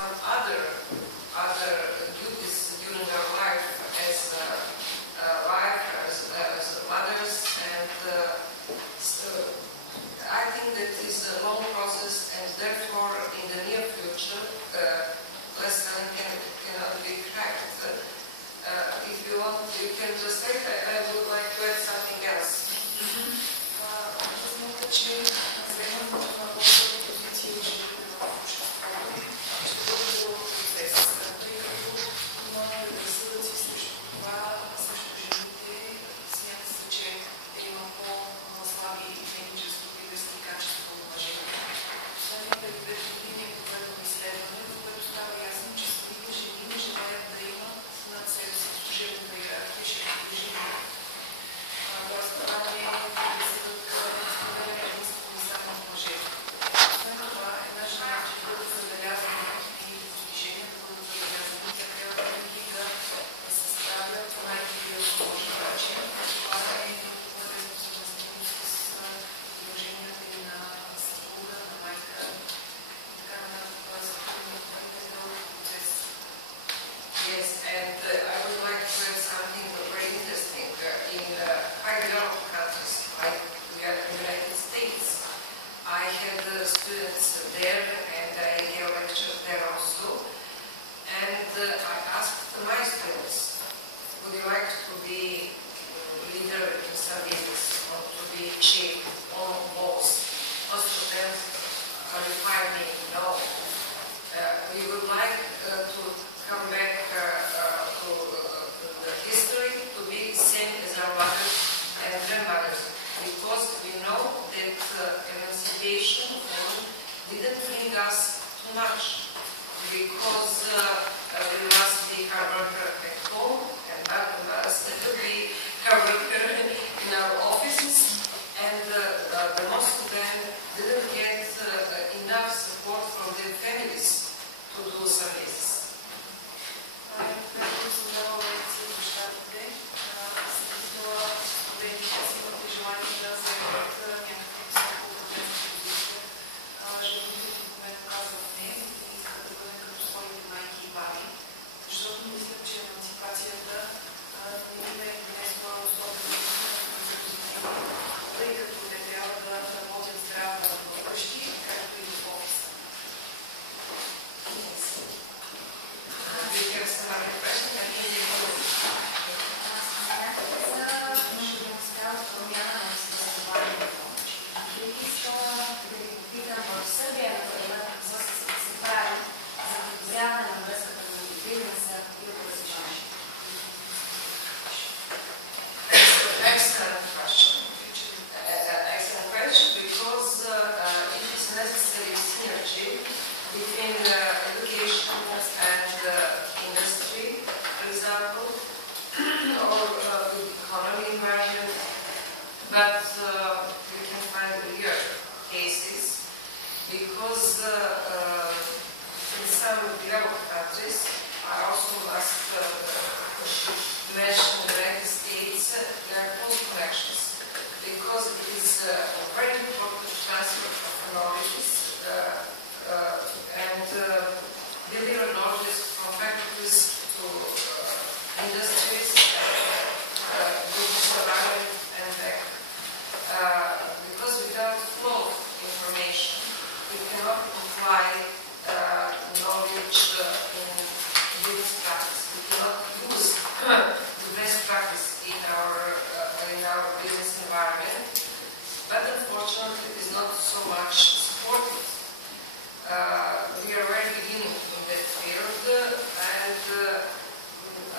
other duties during our life as mothers, and so I think that is a long process, and therefore in the near future lesson cannot be cracked. If you want, you can just say that. I would like to add something else. Yes, and I would like to add something very interesting. In high developed countries like the United States, I had students there, and I have lectured there also. And I asked my students, would you like to be leader in some business, or to be chief on boss? Most of them replied me, no. We would like to come back to the history, to be same as our mothers and grandmothers, because we know that emancipation didn't bring us too much, because we must be hard worker at home, and must be hard worker in our offices, and the most of them didn't get enough support from their families to do some business. Excellent question, because it is necessary synergy between education and industry, for example, or the economy environment, but we can find rare cases, because in some developed countries, I also must mention the United States, there are close connections, because it is a very important transfer of knowledge and deliver knowledge from faculties to industries, business environment, and back. Because without flow of information, we cannot apply knowledge in business practice. We cannot use the best practice in our business environment, but unfortunately it is not so much supported. We are very beginning in that field, and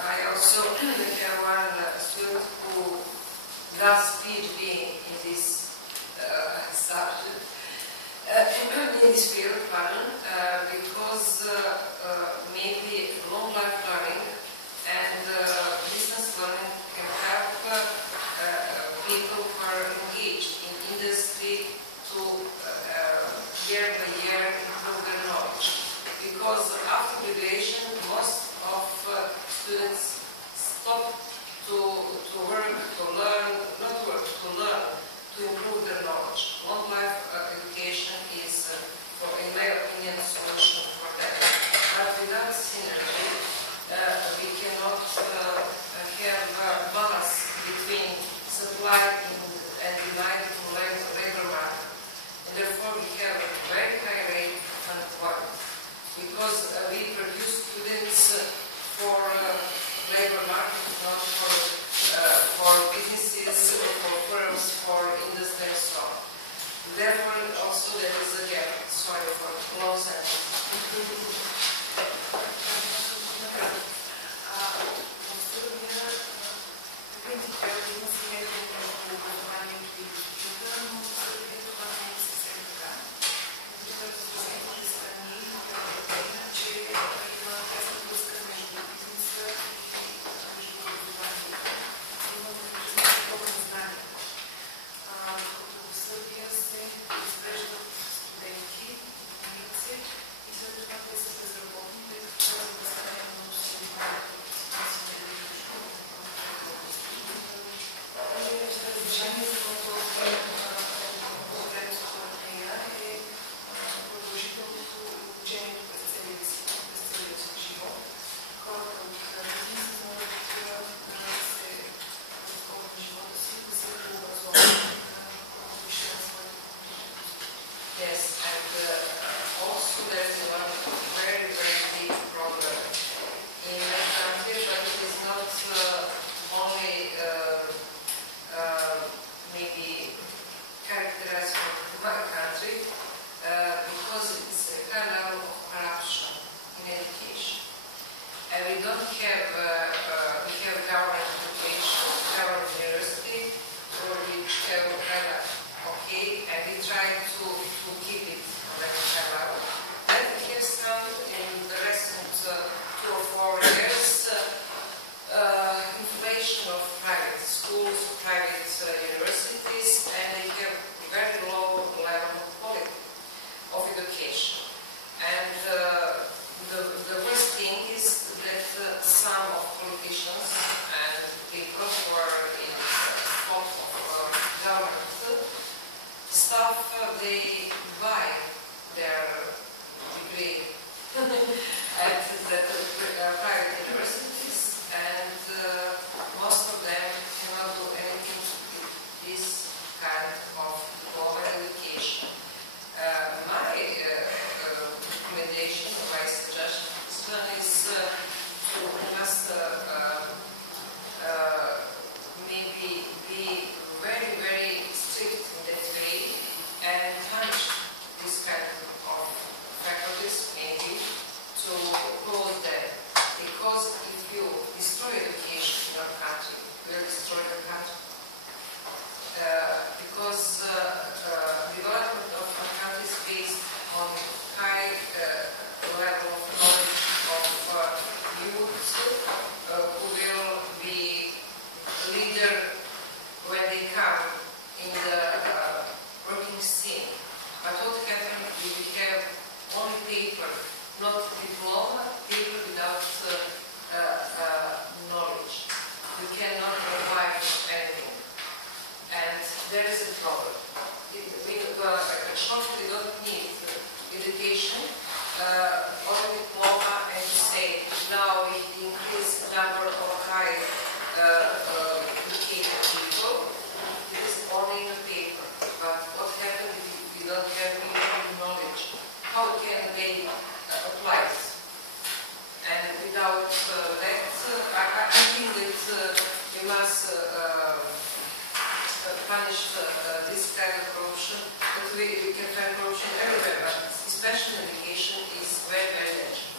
I also have one student who does PhD in this subject, in this field, because maybe long life learning and distance learning can help people who are engaged in industry to year by year improve their knowledge. Because after graduation, most of students stop to work, to learn, not work, to learn, to improve their knowledge. Long life education is, in my opinion, a solution for that. without synergy, we cannot have balance between supply and demand in labor market. And therefore, we have a very high rate of unemployment because we produce students for labor market, not for businesses, for firms, for industry, and so on. Therefore, also there is a gap. Sorry for long sentence. Yes, and also there's one very, very big problem in my country, but it is not only maybe characterized for my country, because it's a high level of corruption in education. And we don't have, we have government education, government university, or we have private, okay, and we try to keep it on that high level. Then we have some in the recent 2 or 4 years inflation of private schools, private universities, and they have very low level of quality of education. And the worst thing is that some of politicians and people who are in top of government staff, they buy their degree at the private universities, and most of them cannot do anything with this kind of global education. My recommendation, my suggestion is we must maybe be very, very strict in that way and punish this kind of faculties maybe to close them. Because if you destroy education in our country, you will destroy the country. Because development of our country is based on high level of knowledge of youth who will be leader when they come in the working scene. But what happens if we have only paper, not diploma, paper without knowledge? You cannot provide anything. And there is a problem. Shortly, we don't need education or diploma and to say now we increase the number of high educated people. It is only in the paper. But what happens if we don't have any knowledge? How can they apply it? And without that, I think that we must punish this kind of corruption. But we can find corruption everywhere, but especially in education is very, very dangerous.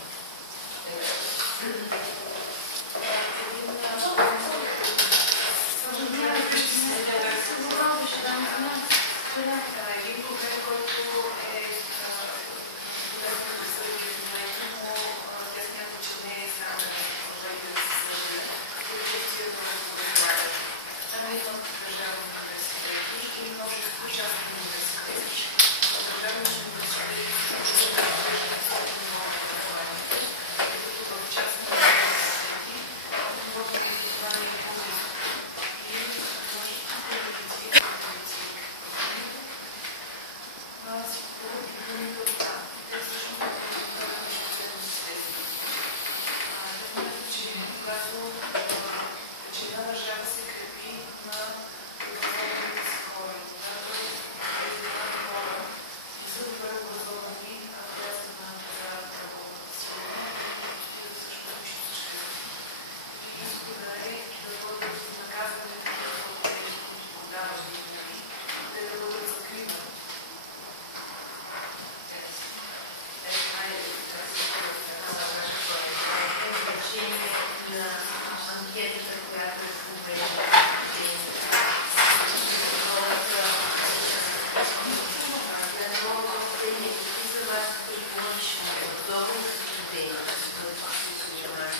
tema quando discutia mais.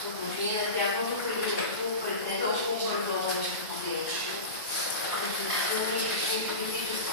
Comunque, abbiamo un comunque ne do concordò nel Deus. Quindi indivíduos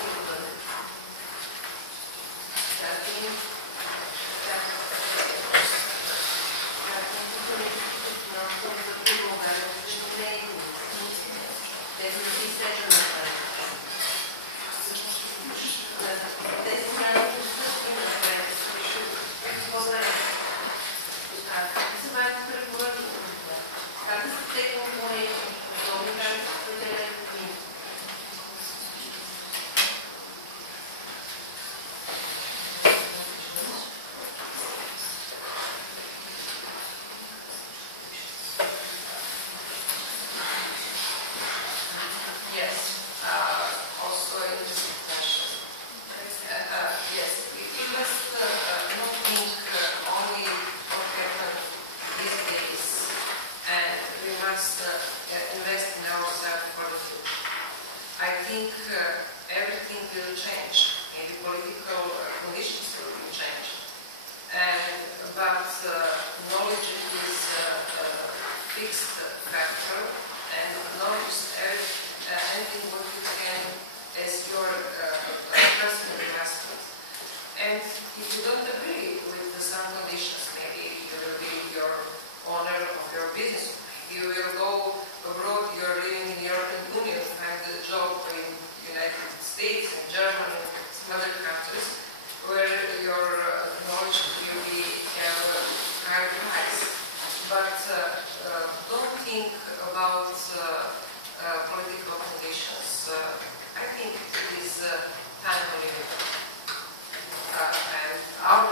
everything will change, maybe political conditions will change. But knowledge is a fixed factor, and knowledge is anything what you can as your personal investment. And if you don't agree with some conditions, maybe you will be your owner of your business, you will go abroad, you're living in the European Union, find a job in United States, in Germany, and some other countries, where your knowledge will be high price. But don't think about political conditions. I think it is time limit. And our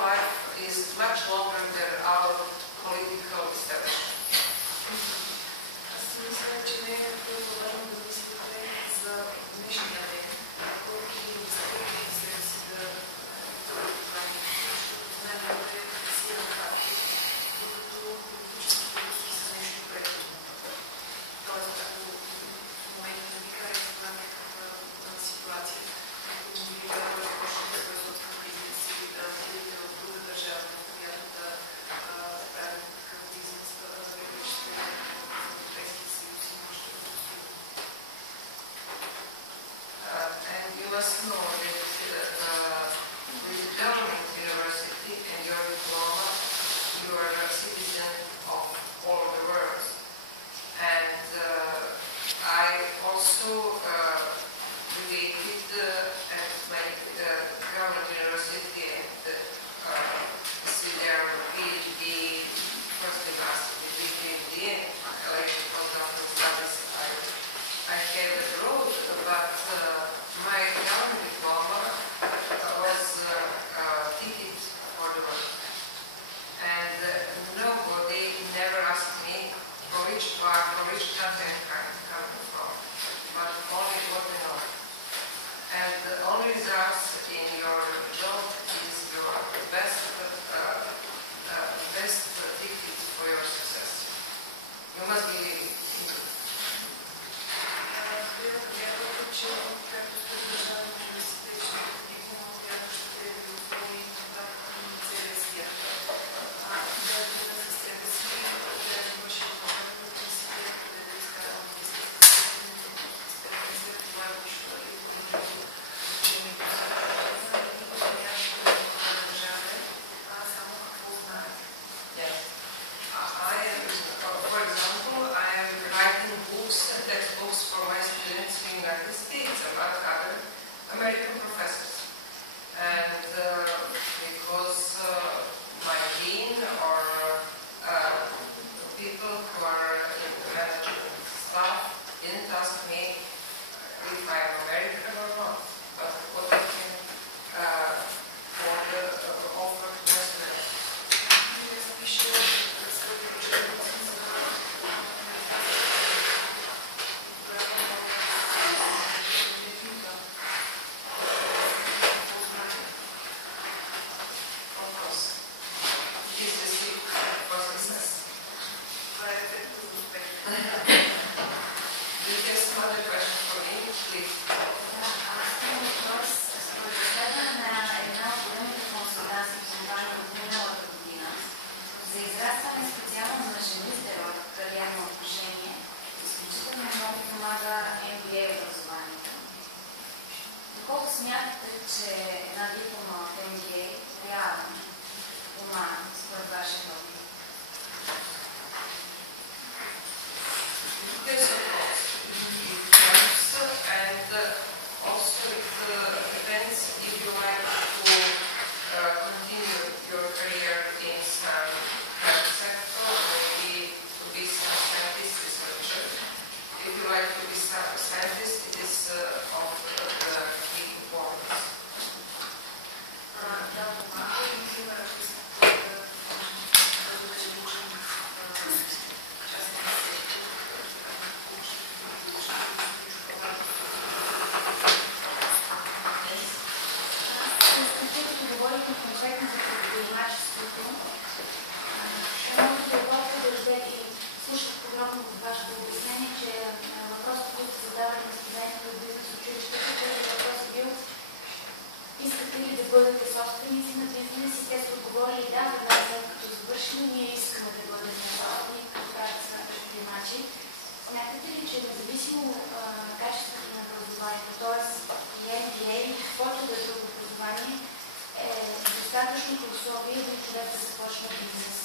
вие да човек да започва бизнес.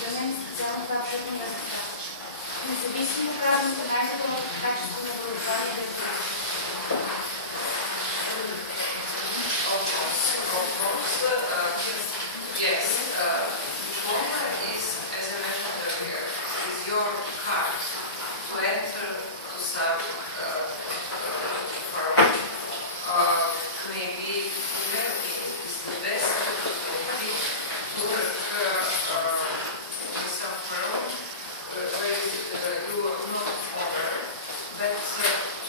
За мен специално това абсолютно не е достатъчно. Независимо правилното най-доброто качество на образование да е. Yes, diploma is, as I mentioned earlier, is your card to enter to some firm. Maybe developing is the best opportunity to work in some firm where you are not owner, but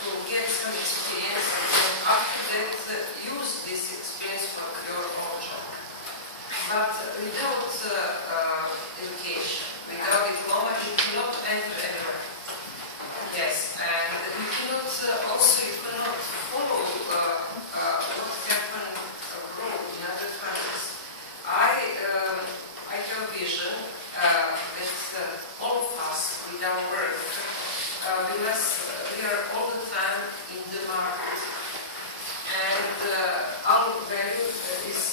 to get some experience and after that use this experience for your own job. But without education, without diploma, you cannot enter anywhere. Yes, and you cannot follow what happened abroad in other countries. I have a vision that all of us, with our work, we are all the time in the market, and our value is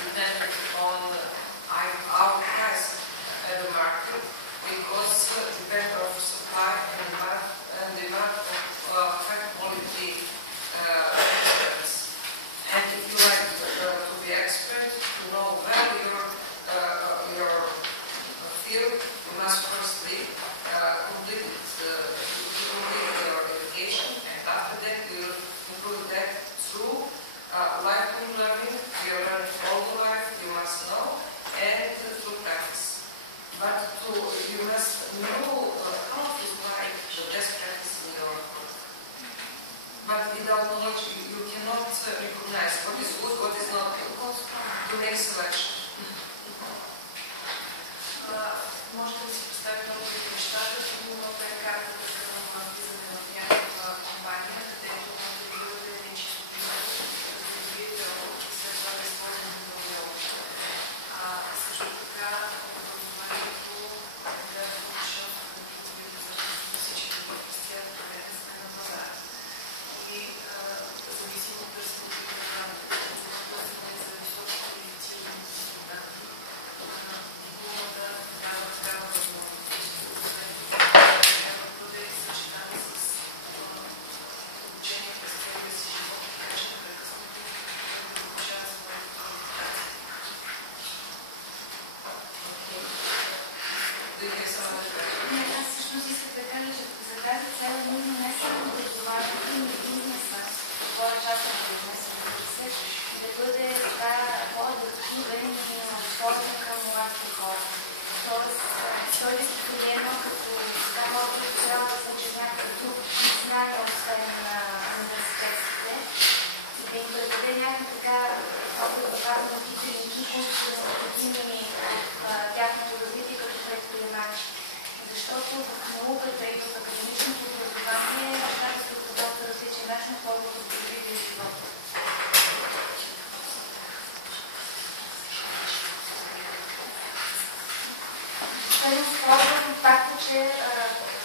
dependent on our price at the market, because depend on supply and demand of high quality products. And if you like to be expert, to know well your field, you must firstly complete your education, and after that you will improve that through lifelong learning. You learn all the life, you must know, and through practice. But you must know how to apply the best practice in your work. But without knowledge, you cannot recognize what is good, what is not good. To make selection. Може да си постави много нещата, но е картата към влизане в някаква компания, където контролирате един чисто бизнес, развиете и след това да използвате новия опит. Също така, образованието да е включено за всички професия, където сме на пазара. И зависимо от търсенето и търсенето за високи квалифицирани резултати, дипломата дава такава възможност. Трябва да бъде съчетана с обучение през целия си живот, така че непрекъснато да повишава своята квалификация. Аз всъщност исках да кажа, че за тази цел е нужно не само образованието, но и бизнеса, втора част на бизнеса, да бъде така по-адаптивен и отворен към младите хора. Тоест, той да се приема като така може да трябва да случи някакъв друг знание, освен на университетските, и да им предаде някакъв така образователни тренинги, които са необходими от тяхното развитие като предприемачи. Защото в науката и в академичното образование нещата са по доста различен начин, който да подобри живота. Следно спорвам факта, че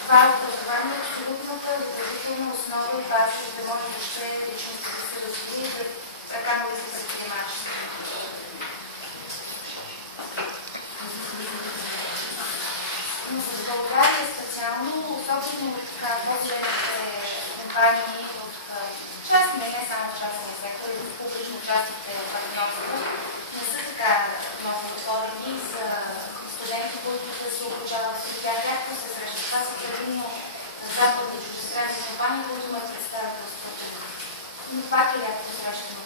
това образование е абсолютната задължителна основа и база, за да може въобще личността да се развие и да така да се предприемачи. Но в България специално, особено от по-големите компании в частния, не само в частния сектор, и в публично-частните партньорства, не са така много отворени за студенти, които да се обучават. Тя рядко се среща. Това са предимно западни чуждестранни компании, които имат представителството. Но пак е рядко срещано.